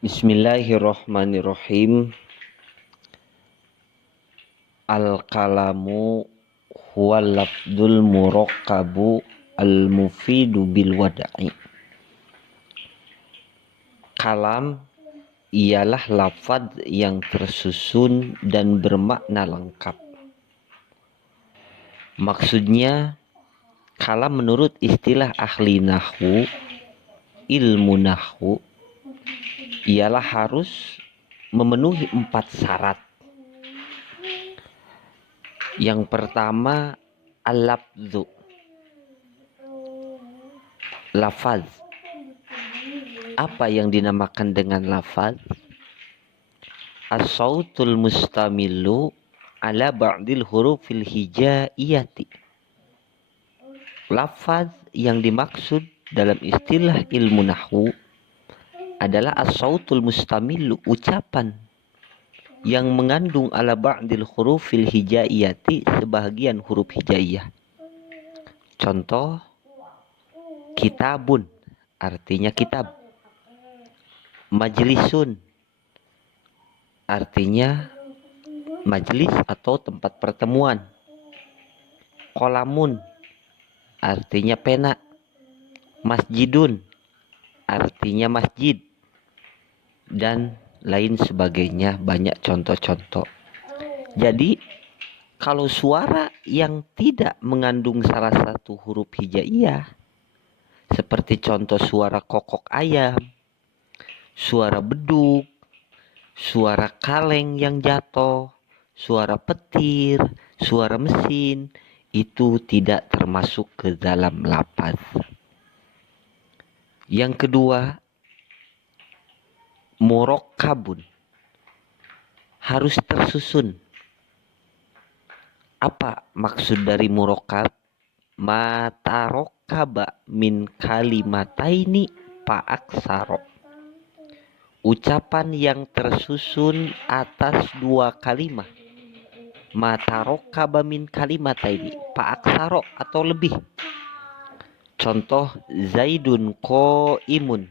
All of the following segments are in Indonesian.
Bismillahirrahmanirrahim. Al-kalamu huwa lafdul murakkabu al-mufidu bil wada'i. Kalam ialah lafaz yang tersusun dan bermakna lengkap. Maksudnya, kalam menurut istilah ahli nahwu, ilmu nahwu, ialah harus memenuhi 4 syarat. Yang pertama, al-lafzu, lafaz. Apa yang dinamakan dengan lafaz? As-sautul mustamilu ala ba'dil hurufil hijaiyati. Lafaz yang dimaksud dalam istilah ilmu nahwu adalah as-sautul mustamilu, ucapan yang mengandung ala ba'dil hurufil hijaiyati, sebahagian huruf hijaiyah. Contoh, kitabun artinya kitab. Majlisun artinya majlis atau tempat pertemuan. Qalamun artinya pena. Masjidun artinya masjid, dan lain sebagainya. Banyak contoh-contoh. Jadi kalau suara yang tidak mengandung salah satu huruf hijaiyah, seperti contoh suara kokok ayam, suara beduk, suara kaleng yang jatuh, suara petir, suara mesin, itu tidak termasuk ke dalam lafaz. Yang kedua, murakkabun, harus tersusun. Apa maksud dari murakkab? Ma tarakkaba min kalimataini fa aksara. Ucapan yang tersusun atas 2 kalimat. Ma tarakkaba min kalimataini fa aksara, atau lebih. Contoh, Zaidun qaimun.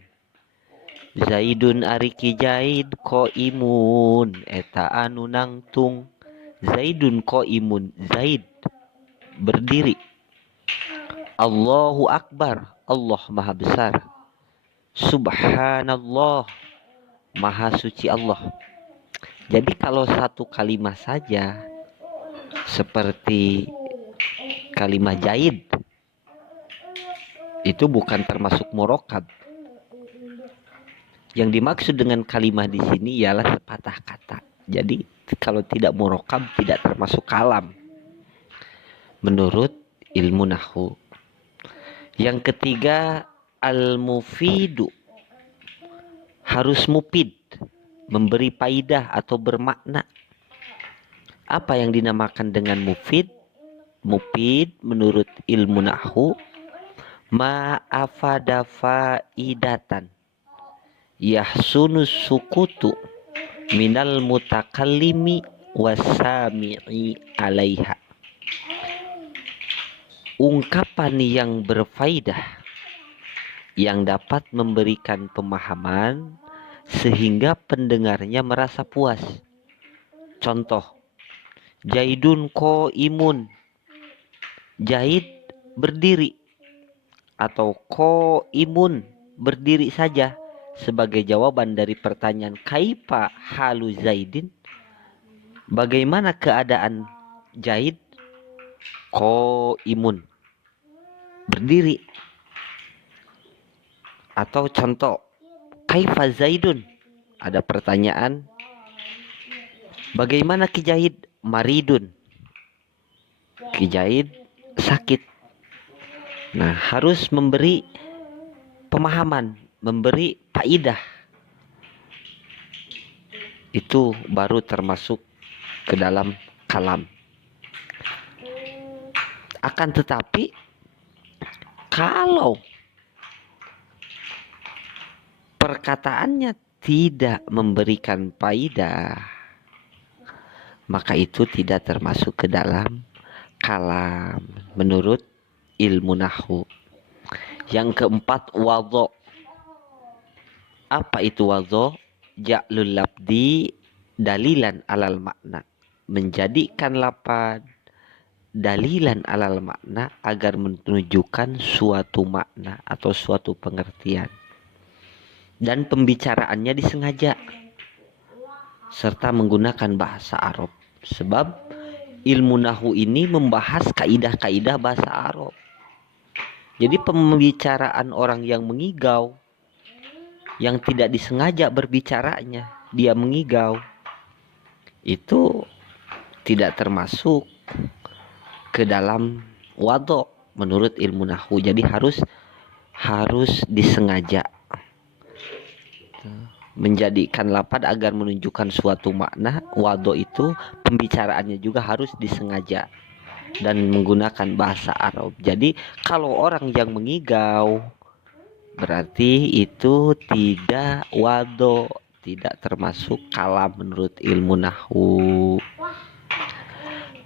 Zaidun ari ki Zaid qaimun eta anu nangtung. Zaidun qaimun, Zaid berdiri. Allahu akbar, Allah maha besar. Subhanallah, maha suci Allah. Jadi kalau satu kalimat saja, seperti kalimat Zaid, itu bukan termasuk murakkab. Yang dimaksud dengan kalimat di sini ialah sepatah kata. Jadi kalau tidak murakkab tidak termasuk kalam menurut ilmu nahwu. Yang ketiga, al-mufidu, harus mufid, memberi faidah atau bermakna. Apa yang dinamakan dengan mufid? Mufid menurut ilmu nahwu, ma afada faidatan yahsunu sukutu minal mutakallimi wasami'i alaiha. Ungkapan yang berfaedah yang dapat memberikan pemahaman sehingga pendengarnya merasa puas. Contoh, Zaidun qaimun, Zaid berdiri, atau qaimun, berdiri saja, sebagai jawaban dari pertanyaan kaifa halu Zaidin, bagaimana keadaan Zaid? Qaimun, berdiri. Atau contoh, kaifa Zaidun, ada pertanyaan, bagaimana Ki Zaid? Maridun, Ki Zaid sakit. Nah, harus memberi pemahaman, memberi faidah. Itu baru termasuk ke dalam kalam. Akan tetapi kalau perkataannya tidak memberikan faidah, maka itu tidak termasuk ke dalam kalam menurut ilmu nahwu. Yang keempat, wadho. Apa itu wadho? ja'lul labdi dalilan alal makna, menjadikan lapad dalilan alal makna agar menunjukkan suatu makna atau suatu pengertian, dan pembicaraannya disengaja serta menggunakan bahasa Arab. Sebab ilmu nahwu ini membahas kaidah-kaidah bahasa Arab. Jadi pembicaraan orang yang mengigau, yang tidak disengaja berbicaranya, dia mengigau, itu tidak termasuk ke dalam wadho menurut ilmu nahwu. Jadi harus disengaja, menjadikan lapad agar menunjukkan suatu makna. Wadho itu pembicaraannya juga harus disengaja dan menggunakan bahasa Arab. Jadi kalau orang yang mengigau, berarti itu tidak wadho, tidak termasuk kalam menurut ilmu nahwu.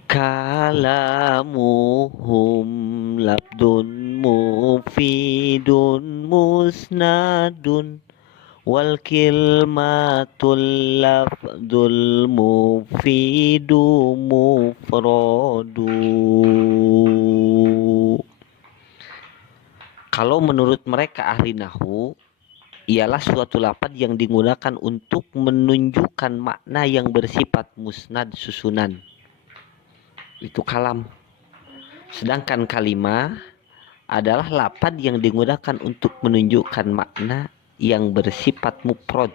Kalamuhum labdun mufidun musnadun wal kilmatul lafdul mufidu mufradu. Kalau menurut mereka ahli nahwu, ialah suatu lafaz yang digunakan untuk menunjukkan makna yang bersifat musnad, susunan. Itu kalam. Sedangkan kalimah adalah lafaz yang digunakan untuk menunjukkan makna yang bersifat mufrad,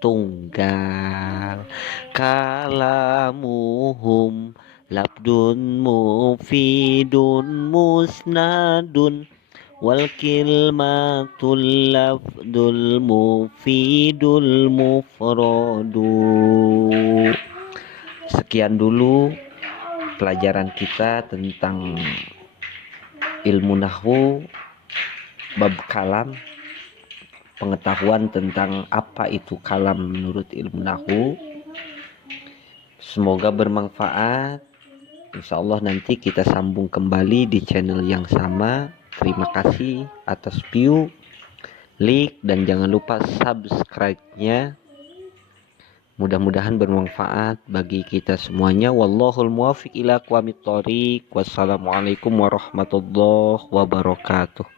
tunggal. Kalamuhum labdun mufidun musnadun wal kilmatul lafdul mufidul mufradu. Sekian dulu pelajaran kita tentang ilmu nahwu bab kalam, pengetahuan tentang apa itu kalam menurut ilmu nahwu. Semoga bermanfaat. Insyaallah nanti kita sambung kembali di channel yang sama. Terima kasih atas view, like, dan jangan lupa subscribe-nya. Mudah-mudahan bermanfaat bagi kita semuanya. Wallahul muwaffiq ila aqwamit thoriq. Wassalamualaikum warahmatullahi wabarakatuh.